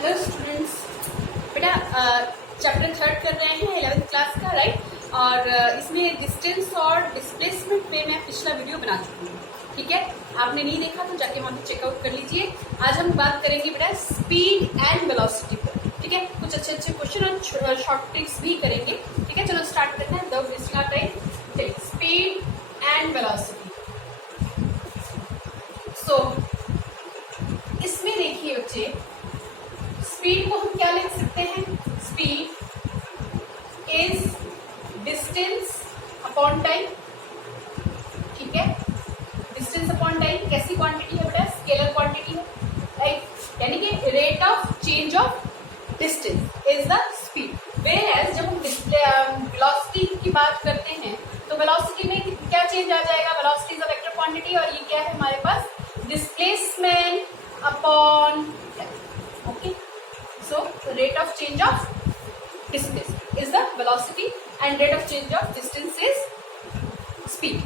Hello students, बेटा chapter 3 कर रहे हैं 11th क्लास का, राइट। और इसमें डिस्टेंस और डिस्प्लेसमेंट पे मैं पिछला वीडियो बना चुकी हूँ, ठीक है। आपने नहीं देखा तो जाके वहाँ पे चेकआउट कर लीजिए। आज हम बात करेंगे बेटा स्पीड एंड वेलोसिटी पर, ठीक है। कुछ अच्छे अच्छे क्वेश्चन और शॉर्ट ट्रिक्स भी करेंगे, ठीक है। चलो स्टार्ट करते हैं, विदाउट वेस्टिंग आवर टाइम। चलिए, स्पीड एंड वेलोसिटी। सो इसमें देखिए बच्चे, स्पीड को हम क्या लिख सकते हैं? Speed is distance upon time, ठीक है। डिस्टेंस अपॉन टाइम कैसी क्वांटिटी है बेटा? स्केलर क्वांटिटी है, राइट। यानी कि rate of change of distance is the speed. Whereas जब हम वेलोसिटी की बात करते हैं तो वेलोसिटी में क्या चेंज आ जाएगा? Velocity is a vector quantity और ये क्या है हमारे पास? Displacement upon time, okay. So rate of change of distance is the velocity and rate of change of distance is speed,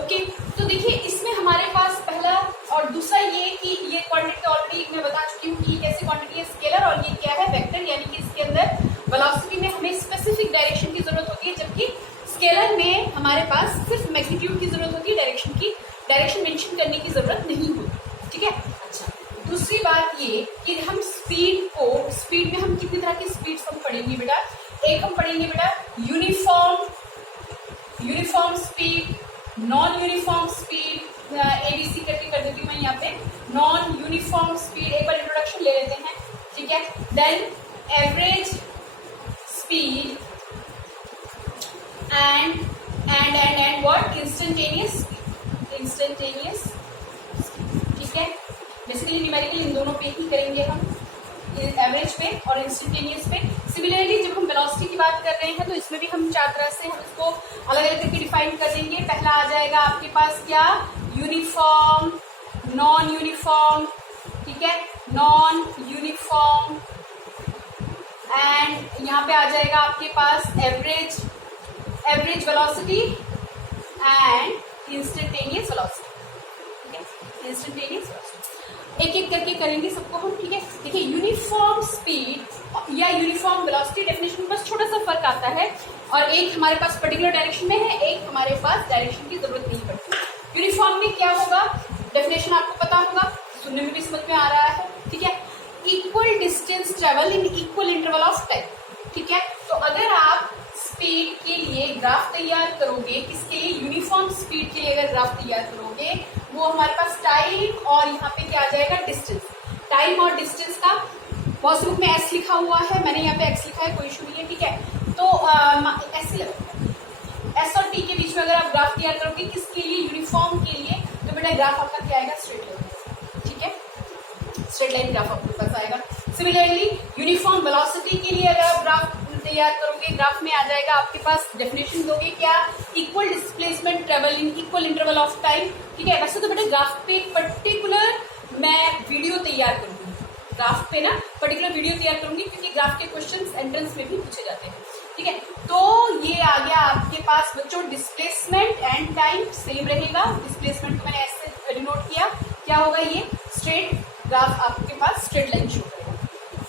okay। तो देखिए इसमें हमारे पास पहला और दूसरा ये कि ये क्वांटिटी ऑलरेडी मैं बता चुकी हूँ कि ये कैसी क्वांटिटी है, स्केलर, और ये क्या है? वेक्टर। यानी कि इसके अंदर वेलोसिटी में हमें स्पेसिफिक डायरेक्शन की जरूरत होती है, जबकि स्केलर में हमारे पास सिर्फ मैग्नीट्यूड की जरूरत होती है, डायरेक्शन मेंशन करने की जरूरत नहीं होती, ठीक है। अच्छा, दूसरी बात ये कि हम स्पीड में हम कितनी तरह की स्पीड्स हम पढ़ेंगे बेटा? एक हम पढ़ेंगे बेटा uniform speed, non uniform speed. ABC करके कर देती हूँ मैं यहाँ पे। नॉन यूनिफॉर्म स्पीड एक बार इंट्रोडक्शन ले लेते हैं, ठीक है। Then average speed and what? Instantaneous, ठीक है। बेसिकली न्यूमेरिकल इन दोनों पे ही करेंगे हम, एवरेज पे और इंस्टेंटेनियस पे। सिमिलरली जब हम वेलोसिटी की बात कर रहे हैं तो इसमें भी हम 4 तरह से हम इसको अलग अलग करके डिफाइन कर देंगे। पहला आ जाएगा आपके पास क्या? यूनिफॉर्म, नॉन यूनिफॉर्म, ठीक है, नॉन यूनिफॉर्म। एंड यहाँ पे आ जाएगा आपके पास average velocity and instantaneous velocity, ठीक है, इंस्टेंटेनियस वेलोसिटी। एक एक करके करेंगे सबको हम, ठीक है। देखिए यूनिफॉर्म स्पीड या यूनिफॉर्म वेलोसिटी डेफिनेशन में बस छोटा सा फर्क आता है, और एक हमारे पास पर्टिकुलर डायरेक्शन में है, एक हमारे पास डायरेक्शन की जरूरत नहीं पड़ती। यूनिफॉर्म में क्या होगा? डेफिनेशन आपको पता होगा, सुनने में भी समझ में आ रहा है, ठीक है। Equal distance travel in equal interval of time, ठीक है। तो अगर आप स्पीड के लिए ग्राफ तैयार करोगे, किसके लिए? यूनिफॉर्म स्पीड के लिए अगर ग्राफ तैयार करोगे, वो हमारे पास टाइम और यहाँ पे क्या आ जाएगा? डिस्टेंस। टाइम और डिस्टेंस का बहुत बुक में एस लिखा हुआ है, मैंने यहाँ पे एक्स लिखा है, कोई इशू नहीं है, ठीक है। तो ऐसे लगेगा एस और टी के बीच में अगर आप ग्राफ तैयार करोगे किसके लिए? यूनिफॉर्म के लिए, तो बेटा ग्राफ आपका क्या आएगा? स्ट्रेट लाइन, ठीक है, स्ट्रेट लाइन ग्राफ आपके पास आएगा। सिमिलरली यूनिफॉर्म वेलोसिटी के लिए अगर आप ग्राफ तैयार करोगे, ग्राफ में आ जाएगा आपके पास, डेफिनेशन दोगे क्या? Equal displacement travel in equal interval of time, ठीक है। वैसे तो बेटा ग्राफ पे पर्टिकुलर मैं वीडियो तैयार करूंगी, ग्राफ पे ना पर्टिकुलर वीडियो तैयार करूंगी, क्योंकि ग्राफ के क्वेश्चंस एंट्रेंस में भी पूछे जाते हैं, ठीक है। तो ये आ गया आपके पास बच्चों डिस्प्लेसमेंट एंड टाइम सेम रहेगा। डिस्प्लेसमेंट को मैंने ऐसे डिनोट किया, क्या होगा? ये स्ट्रेट ग्राफ आपके पास स्ट्रेट लाइन शो करेगा।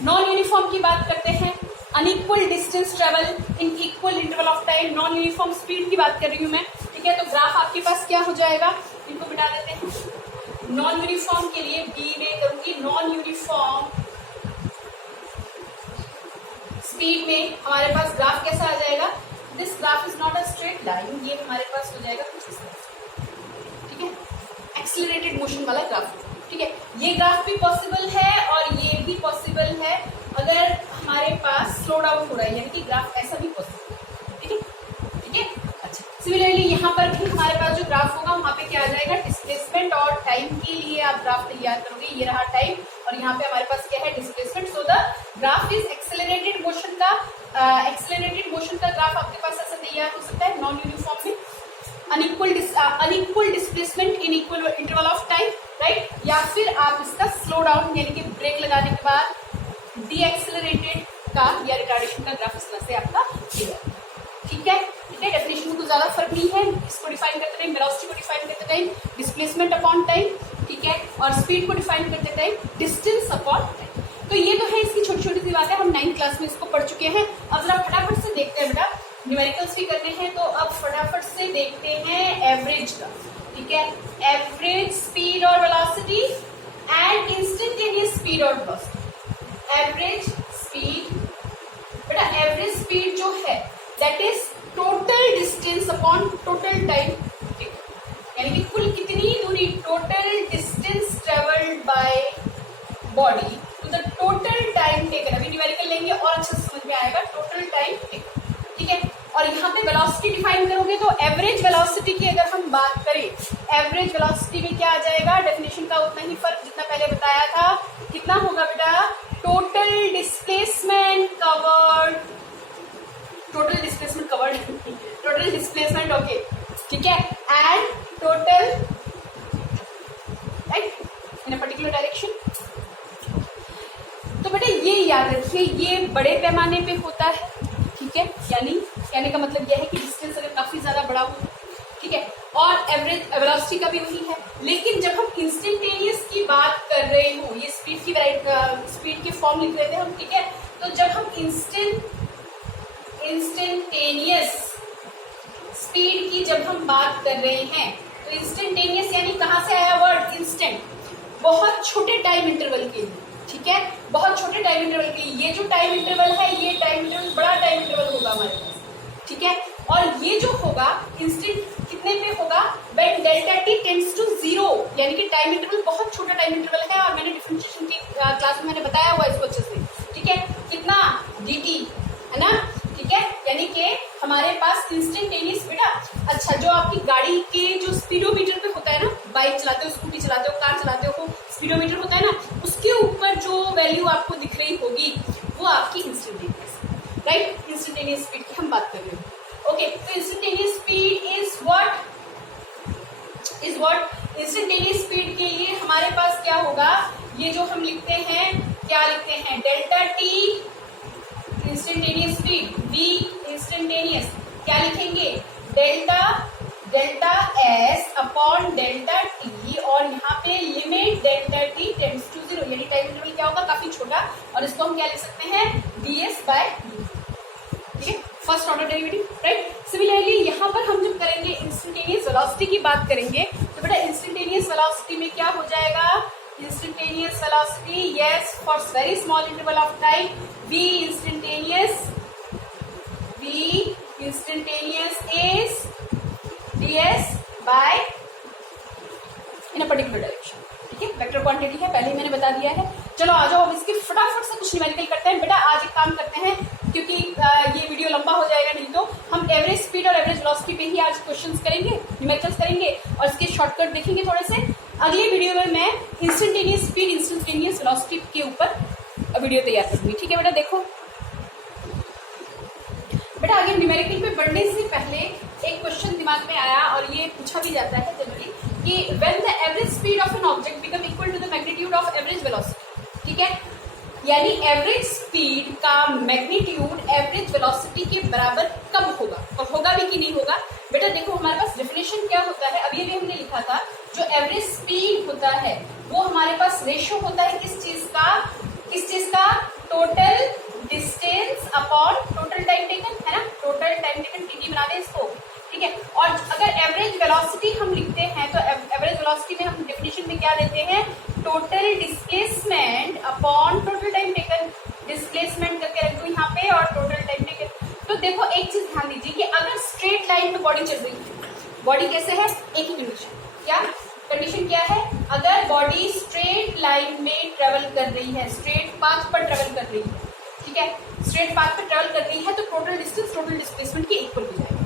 नॉन यूनिफॉर्म की बात करते हैं, unequal distance travel in equal interval of time, non uniform speed की बात कर रही हूं मैं, ठीक है। तो ग्राफ आपके पास क्या हो जाएगा? इनको बिठा देते हैं। नॉन यूनिफॉर्म के लिए बी में करूंगी, नॉन यूनिफॉर्म स्पीड में हमारे पास ग्राफ कैसा आ जाएगा? This graph is not a straight line, ये हमारे पास हो जाएगा कुछ इस तरह से, ठीक है, एक्सेलरेटेड मोशन वाला ग्राफ, ठीक है। ये ग्राफ भी पॉसिबल है और ये भी पॉसिबल है अगर हमारे पास स्लो डाउन हो रहा है, यानी कि ग्राफ ऐसा भी पॉसिबल है, ठीक है, ठीक है। अच्छा, सिमिलरली यहाँ पर भी हमारे पास जो ग्राफ होगा वहाँ पे क्या आ जाएगा? डिस्प्लेसमेंट और टाइम के लिए आप ग्राफ तैयार करोगे, ये रहा टाइम और यहाँ पे हमारे पास क्या है? Displacement. So the graph is accelerated motion का ग्राफ आपके पास ऐसा तैयार हो सकता है नॉन यूनिफॉर्म में। Unequal displacement in equal interval of time, right. या फिर आप इसका स्लो डाउन यानी कि ब्रेक लगाने के बाद डी एक्सेलरेटेड का या रिटार्डेशन का ग्राफ इस तरह से आपका क्लियर, ठीक है, ठीक है। डेफिनेशन में कुछ ज्यादा फर्क नहीं है। इसको डिफाइन करते टाइम, वेलोसिटी को डिफाइन करते टाइम डिस्प्लेसमेंट अपॉन टाइम, ठीक है, और स्पीड को डिफाइन करते टाइम डिस्टेंस अपॉन टाइम। तो ये तो है इसकी छोटी सी बात है, हम 9th क्लास में इसको पढ़ चुके हैं। अब जरा फटाफट से देखते हैं बेटा, न्यूमेरिकल्स भी करने हैं, तो अब फटाफट से देखते हैं एवरेज का। ठीक है, एवरेज स्पीड और वेलोसिटी एंड इंस्टेंटेनियस स्पीड और वेलोसिटी। एवरेज स्पीड बेटा, एवरेज स्पीड जो है that is total distance upon total time, यानी कि कुल कितनी दूरी, total distance travelled by body to the total time taken. अभी न्यूमेरिकल लेंगे और अच्छे से समझ में आएगा, टोटल टाइम टेकन। ठीक है, और यहाँ पे वेलोसिटी डिफाइन करोगे तो एवरेज वेलोसिटी की अगर हम बात करें, एवरेज वेलोसिटी में क्या आ जाएगा, डेफिनेशन का उतना ही फर्क जितना पहले बताया था। कितना होगा बेटा, total displacement covered, total displacement covered, total displacement, okay ठीक है, and total right in a particular direction. तो बेटा ये याद रखिए, ये बड़े पैमाने पे होता है। ठीक है, यानी कहने का मतलब यह है कि डिस्टेंस अगर काफी ज्यादा बड़ा हो, ठीक है, और एवरेज वेलोसिटी का भी वही है। लेकिन जब हम इंस्टेंटेनियस की बात कर रहे हो, ये स्पीड की स्पीड के फॉर्म लिख रहे थे हम, ठीक है, तो जब हम इंस्टेंटेनियस स्पीड की जब हम बात कर रहे हैं, तो इंस्टेंटेनियस यानी कहां से आया वर्ड इंस्टेंट, बहुत छोटे टाइम इंटरवल के लिए। ठीक है, बहुत छोटे टाइम इंटरवल के लिए। ये जो टाइम इंटरवल है, ये टाइम इंटरवल बड़ा टाइम इंटरवल होगा हमारे पास। ठीक है, और ये जो होगा इंस्टेंट कितने पे होगा, when delta T tends to 0, यानी कि टाइम इंटरवल बहुत छोटा टाइम इंटरवल है, और मैंने डिफरेंशिएशन की क्लास में मैंने बताया हुआ इसको अच्छे से। ठीक है, कितना dt है ना, ठीक है, यानी कि हमारे पास इंस्टेंटेनियस बेटा, अच्छा जो आपकी गाड़ी के जो स्पीडोमीटर पे होता है ना, बाइक चलाते हो, स्कूटी चलाते हो, कार चलाते हो, स्पीडोमीटर होता है ना, उसके ऊपर जो वैल्यू आपको दिख रही होगी वो आपकी इंस्टेंटेनियस, राइट, इंस्टेंटेनियस स्पीड की हम बात कर रहे हैं। ओके, तो instantaneous speed is what, instantaneous speed के लिए हमारे पास क्या होगा, ये जो हम लिखते हैं, क्या लिखते हैं, delta T instantaneous speed, v instantaneous, क्या लिखेंगे, delta S upon delta T, और यहाँ पे limit delta T tends to 0, यानी टाइम इंटरवल क्या होगा, काफी छोटा, और इसको हम क्या लिख सकते हैं, ds बाय d। ठीक है, first order derivative, right. Similarly यहाँ पर हम जब करेंगे इंस्टेंटेनियस वेलोसिटी की बात करेंगे, तो बेटा इंस्टेंटेनियस वेलोसिटी में क्या हो जाएगा, instantaneous velocity, yes, for very small interval of time, v instantaneous is ds by in a particular direction। ठीक है, वेक्टर क्वांटिटी है, पहले ही मैंने बता दिया है। चलो आ जाओ, अब इसके फटाफट से कुछ न्यूमेरिकल करते हैं। बेटा आज एक काम करते हैं, क्योंकि ये वीडियो लंबा हो जाएगा, नहीं तो हम एवरेज स्पीड और एवरेज वेलोसिटी पे ही आज क्वेश्चंस करेंगे, न्यूमेरिकल्स करेंगे, और इसके शॉर्टकट देखेंगे थोड़े से। अगले वीडियो में मैं इंस्टेंटेनियस स्पीड, इंस्टेंटेनियस वेलोसिटी के ऊपर वीडियो तैयार करूंगी। ठीक है बेटा, देखो बेटा आगे न्यूमेरिकल पे बढ़ने से पहले एक क्वेश्चन दिमाग में आया, और ये पूछा भी जाता है जनरली, कि when the average speed of an object become equal to the magnitude of average velocity. ठीक है, यानी एवरेज स्पीड का मैग्नीट्यूड एवरेज वेलोसिटी के बराबर कब होगा, और होगा भी कि नहीं होगा। बेटा देखो हमारे पास डेफिनेशन क्या होता है, अभी भी हमने लिखा था, जो एवरेज स्पीड होता है वो हमारे पास रेशियो होता है किस चीज का, total distance upon total time taken, है ना, टोटल टाइम टेकन टीटी बना दें इसको। ठीक है, और अगर एवरेज वेलोसिटी हम लिखते हैं, तो एवरेज वेलोसिटी में हम डेफिनेशन में क्या देते हैं, total displacement upon total time taken, displacement करके रख दो यहाँ पे, और टोटल टाइम टेकन। तो देखो एक चीज ध्यान दीजिए कि अगर स्ट्रेट लाइन में बॉडी चल रही है, बॉडी कैसे है, एक ही कंडीशन, क्या कंडीशन क्या है, अगर बॉडी स्ट्रेट लाइन में ट्रेवल कर रही है, स्ट्रेट पाथ पर ट्रेवल कर रही है, ठीक है, स्ट्रेट पाथ पर ट्रेवल कर रही है, तो टोटल डिस्टेंस टोटल डिस्प्लेसमेंट के इक्वल हो जाएगा,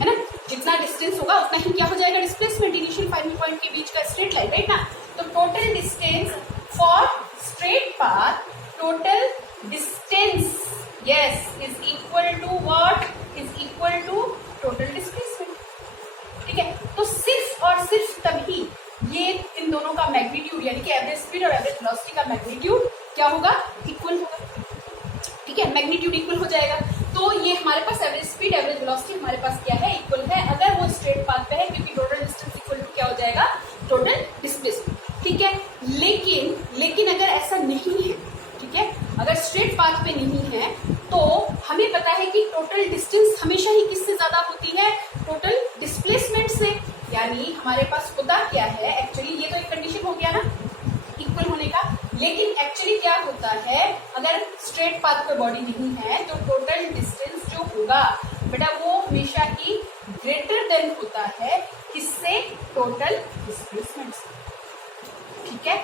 है ना, जितना डिस्टेंस होगा उतना ही क्या हो जाएगा, डिस्प्लेसमेंट, इनिशियल फाइनल पॉइंट के बीच का स्ट्रेट लाइन, राइट ना। तो total distance for straight path, total distance S is equal to what, is equal to total displacement. ठीक है, तो सिर्फ और सिर्फ तभी ये इन दोनों का मैग्नीट्यूड, यानी कि एवरेज स्पीड और एवरेज वेलोसिटी का मैग्नीट्यूड क्या होगा, इक्वल होगा। ठीक है, मैग्नीट्यूड इक्वल हो जाएगा, तो ये हमारे पास एवरेज स्पीड एवरेज वेलोसिटी हमारे पास क्या है, इक्वल है, अगर वो स्ट्रेट पाथ पे है, क्योंकि टोटल डिस्टेंस इक्वल टू क्या हो जाएगा, टोटल डिस्प्लेसमेंट। ठीक है, लेकिन अगर ऐसा नहीं है, ठीक है, अगर स्ट्रेट पाथ पे नहीं है तो हमें पता है कि टोटल डिस्टेंस हमेशा ही किससे ज्यादा होती है, टोटल डिस्प्लेसमेंट से। यानी हमारे पास होता क्या है, एक्चुअली ये तो एक कंडीशन हो गया ना इक्वल होने का, लेकिन एक्चुअली क्या होता है, अगर स्ट्रेट पाथ पे बॉडी नहीं है तो टोटल डिस्टेंस जो होगा बेटा वो हमेशा ही ग्रेटर देन होता है किससे, टोटल डिस्प्लेसमेंट से। ठीक है,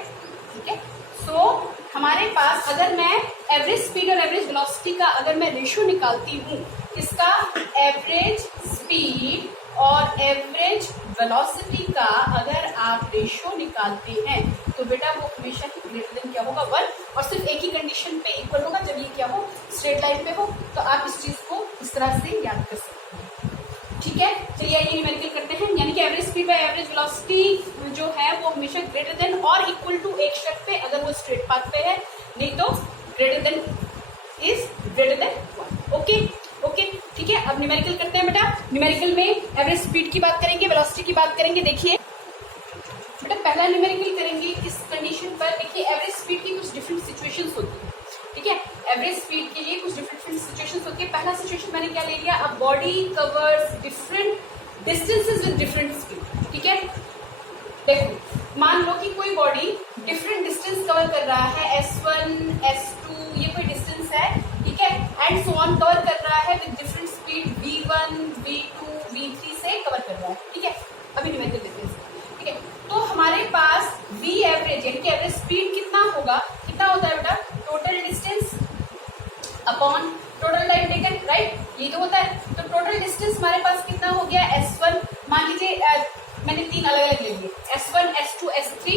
ठीक है। सो हमारे पास अगर मैं एवरेज स्पीड और एवरेज वेलोसिटी का अगर मैं रेशियो निकालती हूँ, इसका एवरेज स्पीड और एवरेज वेलोसिटी का अगर आप रेशियो निकालते हैं तो बेटा वो हमेशा ही ग्रेटर देन क्या होगा, 1, और सिर्फ एक ही कंडीशन पे इक्वल होगा, जब ये क्या हो, स्ट्रेट लाइन पे हो। तो आप इस चीज को इस तरह से याद कर सकते हैं। ठीक है, चलिए ये न्यूमेरिकल करते हैं। यानी कि average speed by average velocity जो है वो हमेशा ग्रेटर देन और इक्वल टू एक शर्त पे, अगर वो स्ट्रेट पाथ पे है, नहीं तो greater than is greater than 1। Okay okay, ठीक है। अब न्यूमेरिकल करते हैं बेटा। न्यूमेरिकल में एवरेज स्पीड की बात करेंगे, वेलोसिटी की बात करेंगे। देखिए बेटा पहला न्यूमेरिकल करेंगे इस कंडीशन पर। देखिए एवरेज स्पीड की कुछ डिफरेंट सिचुएशंस होती है। ठीक है, एवरेज स्पीड के लिए कुछ डिफरेंट सिचुएशंस होती है। पहला सिचुएशन मैंने क्या ले लिया, a body covers different distances with different speed. ठीक है, देखो मान लो कि कोई बॉडी डिफरेंट डिस्टेंस कवर कर रहा है, S1 S2 ये कोई डिस्टेंस है, ठीक है, एंड सो ऑन कवर कर रहा है with different speed V1 V2 V3 से कवर कर रहा है। ठीक है, अभी न्यूमेरिकल देखते हैं। ठीक है, तो हमारे पास V एवरेज यानी कि एवरेज स्पीड कितना होगा, कितना होता है बेटा, total distance upon total time taken, right, ये तो होता है। तो टोटल डिस्टेंस हमारे पास कितना हो गया, S1, मान लीजिए मैंने 3 अलग अलग ले लिए, S1 S2 S3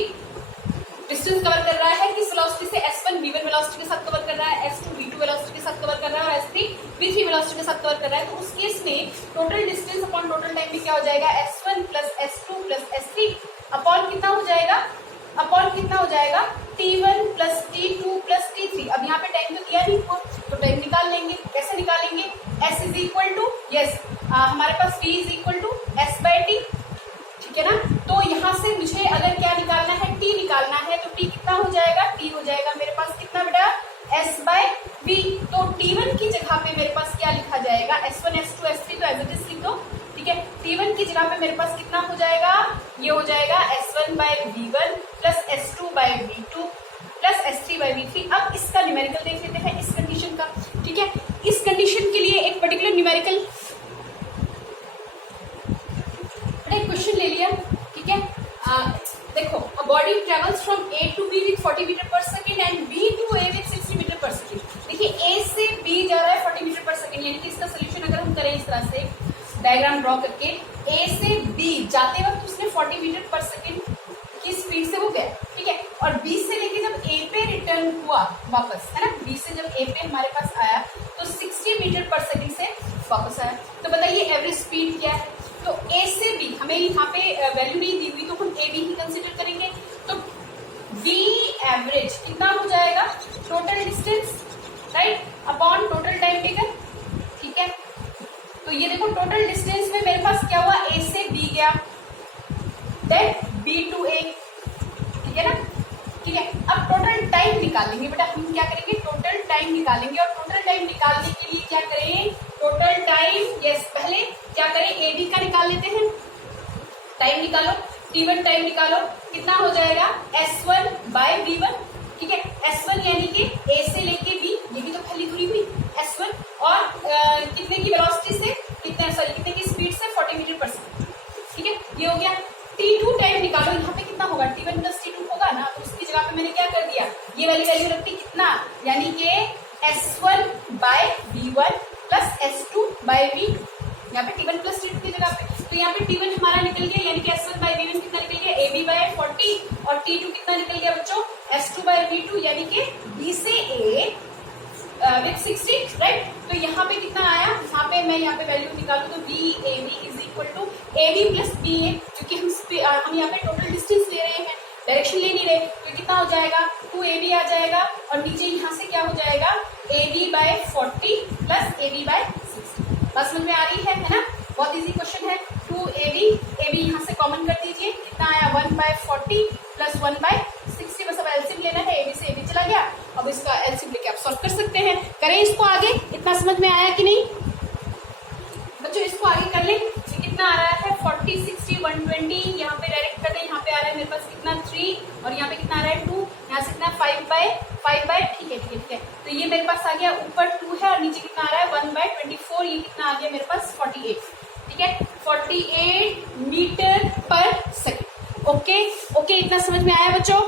distance cover कर रहा है किस वेलोसिटी से, S1 V1 वेलोसिटी के साथ कवर कर रहा है, S2 V2 वेलोसिटी के साथ कवर कर रहा है और S3 V3 वेलोसिटी के साथ कवर कर रहा है। तो उस केस में total distance upon total time में क्या हो जाएगा, S1 plus S2 plus S3 upon कितना हो जाएगा, अपॉन कितना हो जाएगा, T1 plus T2 plus T3। अब यहाँ पे टाइम तो दिया नहीं हुआ, तो टाइम निकाल लेंगे। कैसे निकालेंगे, S is equal to, yes हमारे पास V is equal to S by T। ठीक है ना, तो यहाँ से मुझे अगर क्या निकालना है, T निकालना है, तो T कितना हो जाएगा, T हो जाएगा मेरे पास कितना बेटा, S बाय V। तो T1 की जगह पे मेरे पास क्या लिखा जाएगा, S1 S2 S3 तो एज इट इज लिख दो। ठीक है, T1 की जगह पे मेरे पास कितना हो जाएगा, ये हो जाएगा S1 by V1 plus S2 by V2 plus S3 by V3। अब इसका न्यूमेरिकल देख लेते हैं इस कंडीशन का। ठीक है, इस कंडीशन के लिए एक पर्टिकुलर न्यूमेरिकल क्वेश्चन ले लिया। ठीक है, देखो a body travels from A to B with 40 metre per second and B to A with 60 metre per second. देखिए A से B जा रहा है 40 मीटर पर सेकेंड, यानी कि इसका सोल्यूशन अगर हम करें इस तरह से डायग्राम ड्रॉ करके, A से B जाते वक्त उसने 40 मीटर पर सेकेंड की स्पीड से वो गया। ठीक है, और B से लेके जब A पे रिटर्न हुआ वापस, है ना, B से जब A पे हमारे पास आया तो 60 मीटर पर सेकेंड से वापस आया। तो बताइए एवरेज स्पीड क्या है। तो A से B हमें यहाँ पे वैल्यू नहीं दी हुई, तो हम A B ही कंसिडर करेंगे। तो V एवरेज कितना हो जाएगा, total distance, right, upon total time taken. ठीक है, तो ये देखो टोटल डिस्टेंस में मेरे पास क्या हुआ, A से B गया, देन B टू A। ठीक है ना, ठीक है। अब टोटल टाइम निकालेंगे बेटा, हम क्या करेंगे, टोटल टाइम निकालेंगे। और टोटल टाइम निकालने के लिए क्या करें, टोटल टाइम, यस पहले क्या करें, ए बी का निकाल लेते हैं। टाइम निकालो, T1 टाइम निकालो, कितना हो जाएगा, S1 बाय V1। ठीक है, S1 यानी कि A से लेके B, ये भी तो खाली दूरी हुई S1, और कितने की वेलोसिटी से, कितने की स्पीड से, 40 मीटर पर सेकेंड। ठीक है, ये हो गया। T2 टाइम निकालो, यहाँ पे कितना होगा, T1 प्लस T2 होगा ना, तो उसकी जगह पे मैंने क्या कर दिया, ये वाली वैल्यू रखती कितना, यानी कि S1 by V1 plus S2 by V2, यहाँ पे T1 प्लस T2 की जगह पे। तो यहाँ पे T1 हमारा निकल गया, यानी कि S1 बाय V1 कितना निकल गया, AB बाय 40, और T2 कितना निकल गया बच्चों, S2 बाय V2, यानी कि B से A विथ 60, राइट। तो यहाँ पे कितना आया, यहाँ पे मैं यहाँ पे वैल्यू निकालू तो VAB is equal to AB plus BA, क्योंकि हम यहाँ पे टोटल डिस्टेंस ले रहे हैं, डायरेक्शन ले नहीं रहे, तो कितना हो जाएगा, 2AB आ जाएगा, और नीचे यहाँ से क्या हो जाएगा, AB by 40 plus AB by 60। बस समझ में आ रही है ना, बहुत इजी क्वेश्चन है। 2AB यहाँ से कॉमन कर दीजिए, कितना आया, 1 बाय 40 प्लस 1 बाय 60, बस अब एलसीएम लेना है, AB से AB चला गया, अब इसका एलसीएम लेके आप सॉल्व कर सकते हैं। करें इसको आगे, इतना समझ में आया कि नहीं बच्चों? इसको आगे कर लें। कितना आ रहा है 40 60 120, यहाँ पे डायरेक्ट कर दें। यहाँ पे आ रहा है मेरे पास कितना 3 और यहाँ पे कितना आ रहा है 2, यहाँ से कितना 5/5 ठीक है। तो ये मेरे पास आ गया, ऊपर 2 है और नीचे कितना आ रहा है 1/24, ये कितना आ गया मेरे पास 48, ठीक है 48 मीटर पर सेकेंड। ओके इतना समझ में आया बच्चों?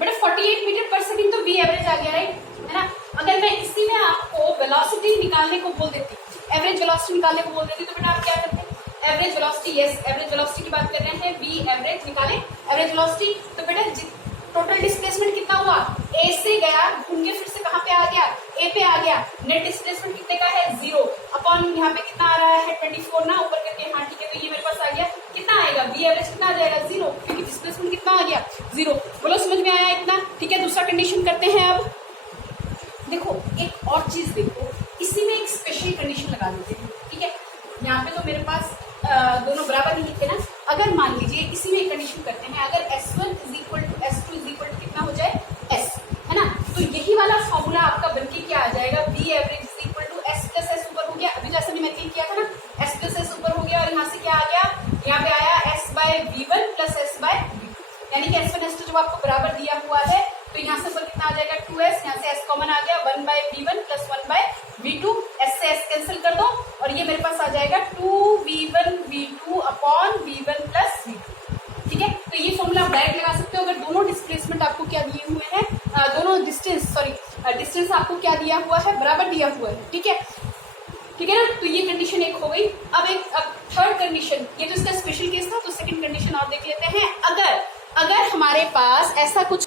बेटा 48 मीटर पर सेकेंड तो वी एवरेज आ गया, राइट है ना। अगर मैं इसी में आपको वेलोसिटी निकालने को बोल देती, एवरेज वेलोसिटी निकालने को बोल देती, तो बेटा आप क्या करते? Average velocity, yes average velocity की बात कर रहे हैं, वी एवरेज निकालें एवरेज वेलोसिटी। तो बेटा टोटल डिस्प्लेसमेंट कितना हुआ, ए से गया घूम के फिर से कहाँ पे आ गया, ए पे आ गया। नेट डिस्प्लेसमेंट कितने का है 0 अपॉन यहाँ पे कितना आ रहा है 24 ना ऊपर करके, हाँ ठीक है। तो ये मेरे पास आ गया, कितना आएगा वी एवरेज कितना आ जाएगा 0, क्योंकि डिस्प्लेसमेंट कितना आ गया 0। बोलो समझ में आया इतना? ठीक है, दूसरा कंडीशन करते हैं। अब देखो एक और चीज देखो, इसी में एक स्पेशल कंडीशन लगा देते हैं, ठीक है। यहाँ पे तो मेरे पास दोनों बराबर नहीं लिखे ना। अगर मान लीजिए इसी में एक कंडीशन करते हैं, अगर S1 = S2 = कितना हो जाए S, है ना। तो यही वाला फॉर्मूला आपका बनके क्या आ जाएगा, V एवरेज = S + S ऊपर हो गया, अभी जैसे मैंने किया था ना, S + S ऊपर हो गया और यहाँ से क्या आ गया, यहाँ पे आया S/V1 + S/V2, यानी कि S1 S2 जब आपको बराबर दिया हुआ है तो यहाँ से ऊपर कितना आ जाएगा 2S, यहाँ से S कॉमन आ गया 1/V1 + 1/V2, S से S कैंसिल कर दो और ये मेरे पास आ जाएगा 2V1V2 अपॉन V1 + V2, ठीक है। तो ये फॉर्मूला आप डायरेक्ट लगा सकते हो। अगर दोनों डिस्प्लेसमेंट आपको क्या दिए हुए हैं, दोनों डिस्टेंस आपको क्या दिया हुआ है, बराबर दिया हुआ है, ठीक है ना। तो ये कंडीशन एक हो गई। अब थर्ड कंडीशन, ये तो इसका स्पेशल केस था, तो सेकंड कंडीशन और देख लेते हैं। अगर हमारे पास ऐसा कुछ,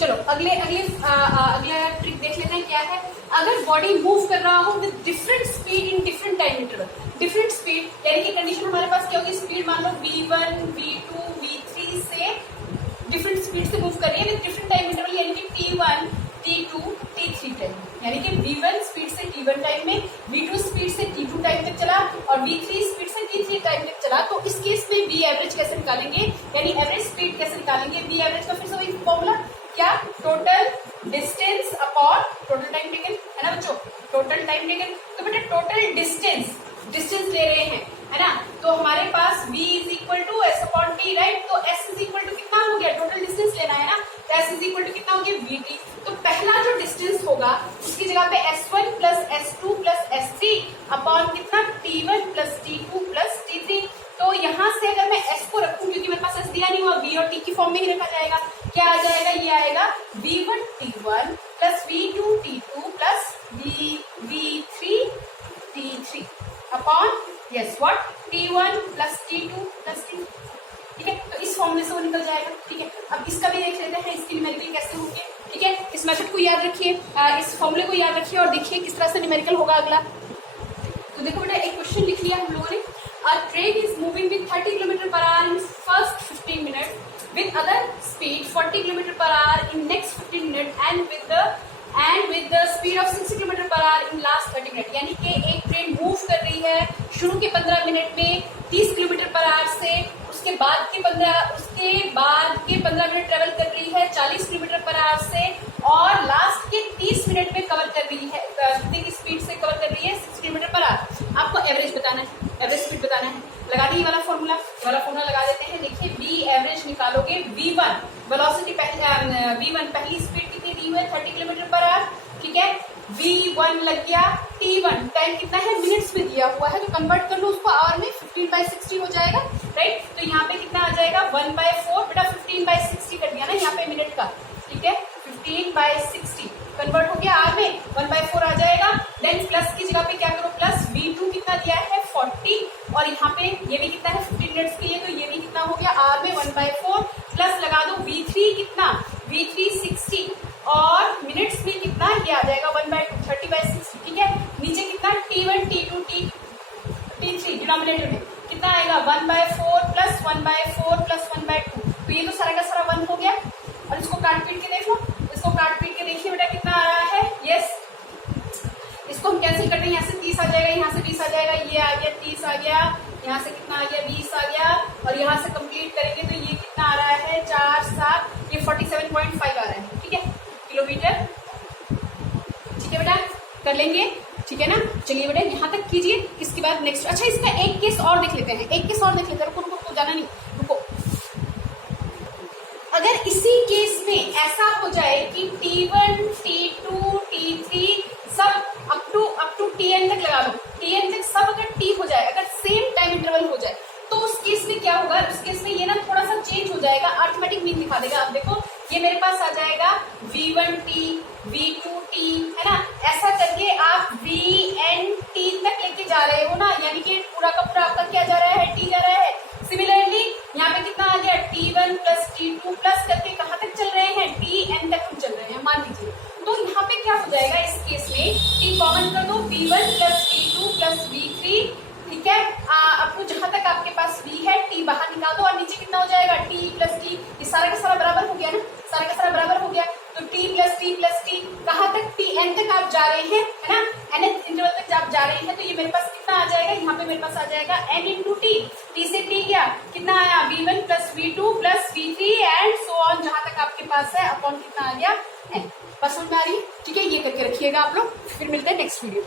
चलो अगले ट्रिक देख लेते हैं क्या है। अगर बॉडी मूव कर रहा हो with different speed in different time interval, different speed यानी कि कंडीशन हमारे पास क्या होगी, स्पीड मान लो V1 V2 V3 से डिफरेंट स्पीड से मूव कर रही है विद डिफरेंट टाइम इंटरवल, यानी कि T1 T2 T3 टाइम, यानी कि V1 स्पीड से T1 टाइम में, V2 स्पीड से T2 टाइम तक चला और V3 स्पीड से T3 टाइम तक चला। तो इस केस में V एवरेज कैसे निकालेंगे, यानी एवरेज स्पीड कैसे निकालेंगे। V एवरेज का फिर से वही फॉर्मूला, क्या, total distance upon total time taken, है ना बच्चों, टोटल टाइम टेकन। तो बेटा टोटल डिस्टेंस ले रहे हैं, है ना। तो हमारे पास V = S/T, राइट। तो S = कितना हो गया, टोटल डिस्टेंस लेना है ना, तो S = कितना हो गया VT। तो पहला जो डिस्टेंस होगा उसकी जगह पे S1 + S2 + S3 अपॉन कितना T1 + T2 + T3। तो यहाँ से अगर मैं S को रखूं, क्योंकि मेरे पास S दिया नहीं हुआ, V और T की फॉर्म में ही रखा जाएगा, क्या आ जाएगा, ये आएगा V1 T1 + V2 T2 + V3 T3 upon T1 + T2 + T3, ठीक है। तो इस फॉर्मूले से वो निकल जाएगा, ठीक है। अब इसका भी देख लेते हैं, इसके न्यूमेरिकल कैसे होंगे, ठीक है। इस मेथड को याद रखिए, इस फॉर्मूले को याद रखिए और देखिए किस तरह से न्यूमेरिकल होगा अगला। तो देखो बेटा एक क्वेश्चन लिख लिया हम लोगों ने, a train is moving with 30 km/h in first 15 minutes, with other speed 40 km/h in next 15 minutes, and with the speed of 60 km/h in last 30 minutes। यानी कि एक ट्रेन मूव कर रही है शुरू के 15 मिनट में 30 km/h से, उसके बाद के 15 मिनट ट्रेवल कर रही है 40 km/h से, और लास्ट के 30 मिनट में कवर कर रही है, कितने की स्पीड से कवर कर रही है 60 km/h। आपको एवरेज बताना है, एवरेज स्पीड बताना है। लगा दी वाला फॉर्मूला लगा देते हैं। देखिए V एवरेज निकालोगे, V1 वेलोसिटी V1 पहली स्पीड कितनी दी हुई है 30 km/h, ठीक है। V1 लग गया, T1 टाइम कितना है, मिनट्स में दिया हुआ है, तो कन्वर्ट कर लो उसको आवर में, 15/60 हो जाएगा, राइट। तो यहाँ पे कितना आ जाएगा 1/4, बेटा 15/60 कर दिया ना यहाँ पे मिनट का, ठीक है। 15/60 कन्वर्ट हो गया आर में, 1/4 आ जाएगा। देन प्लस की जगह पे क्या करो, प्लस V2 कितना दिया है 40, और यहाँ पे ये भी कितना है 15 मिनट्स के लिए, तो ये भी कितना हो गया आर में 1/4, प्लस लगा दो V3 कितना, V3 60, और मिनट्स में कितना ये आ जाएगा 1/2, 30/60, ठीक है। नीचे कितना T1 T2 T3 डिनोमिनेटर में कितना आएगा 1/4 + 1/4 + 1/2, तो ये तो सारा का सारा 1 हो गया। और इसको काट पीट के देखो, इसको काट पीट के देखिए बेटा कितना आ रहा है, यस। इसको हम कैंसिल करते हैं, यहाँ से 30 आ जाएगा, यहाँ से 20 आ जाएगा, ये आ गया 30 आ गया, यहाँ से कितना आ गया 20 आ गया, और यहाँ से कंप्लीट करेंगे तो ये कितना आ रहा है 4 7, ये 47.5 आ रहा है, ठीक है, किलोमीटर किलोमीटर। ठीक है बेटा, कर लेंगे, ठीक है ना। चलिए बेटा यहाँ तक कीजिए, इसके बाद नेक्स्ट। अच्छा इसका एक केस और देख लेते हैं, एक केस और देख लेते हैं। रुको रुको रुको, जाना नहीं, रुको। अगर इसी केस में ऐसा हो जाए कि T1, T2, T3 सब अप टू Tn तक लगा लो, Tn तक सब अगर T हो जाए, अगर सेम टाइम इंटरवल हो जाए, तो उस केस में क्या होगा, उस केस में ये ना थोड़ा सा चेंज हो जाएगा, अरिथमेटिक मीन दिखा देगा। अब देखो ये मेरे पास आ जाएगा V1T, V2T, है ना। ऐसा करके आप VNT तक लेके जा रहे हो ना, यानी कि पूरा का पूरा आपका क्या जा रहा है, T जा रहा है। सिमिलरली यहाँ पे कितना आ गया, T1 प्लस T2 प्लस करके कहाँ तक चल रहे हैं, Tn तक हम चल रहे हैं, मान लीजिए। तो यहाँ पे क्या हो जाएगा, इस केस में T कॉमन कर दो, V1 plus V2 plus V3, ठीक है। आपको जहां तक आपके पास V है, T बाहर निकाल दो, और नीचे कितना हो जाएगा, T प्लस T। ये सारा का सारा बराबर हो गया ना, सारा का सारा बराबर हो गया। तो T प्लस T कहाँ तक, Tn तक आप जा रहे हैं, है ना, nth इंटरवल तक आप जा रहे हैं। तो ये मेरे पास कितना आ जाएगा, यहाँ पे मेरे पास आ जाएगा n इंटू टी। T से T गया, कितना आया, V1 plus V2 plus V3 and so on, जहां तक आपके पास है, अपॉन कितना आ गया, n। बस समझ में आ रही है, ठीक है। ये करके रखिएगा आप लोग, फिर मिलते हैं नेक्स्ट वीडियो।